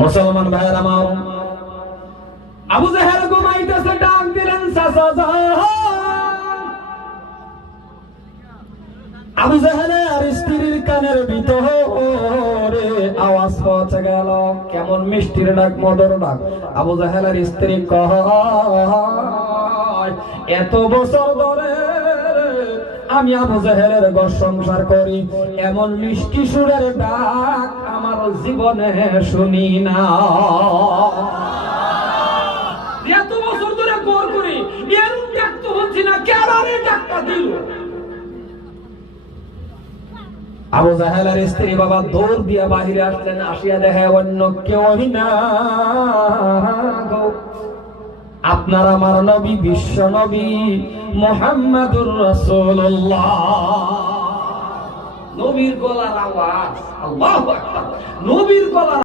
মুসলমান ভাইয়ের আমার, আবু জাহেল ঘুমাইতেছে, ডাক দিলেন চাচা যান। আবু জাহেলের স্ত্রীর কানের ভিতরে আওয়াজ পৌঁছে গেল, কেমন মিষ্টির ডাক, মধুর ডাক। আবু জাহেলের স্ত্রী কয়, এত বছর ধরে আমি আবু জাহেলের ঘর সংসার করি, এমন মিষ্টি সুরের ডাক আমার জীবনে শুনি না। এত বছর ধরে ঘর করি, এরকম ডাক তো হচ্ছে না, কেন এই ডাকটা দিল? আবু জাহেলের স্ত্রী বাবা দৌড় দিয়া বাহিরে আসলেন, আসিয়া দেখে অন্য কেউ না গো, আপনার আমার নবী, বিশ্ব নবী মুহাম্মাদুর রাসূলুল্লাহ। নবীর গলার আওয়াজ, আল্লাহু আকবার, নবীর গলার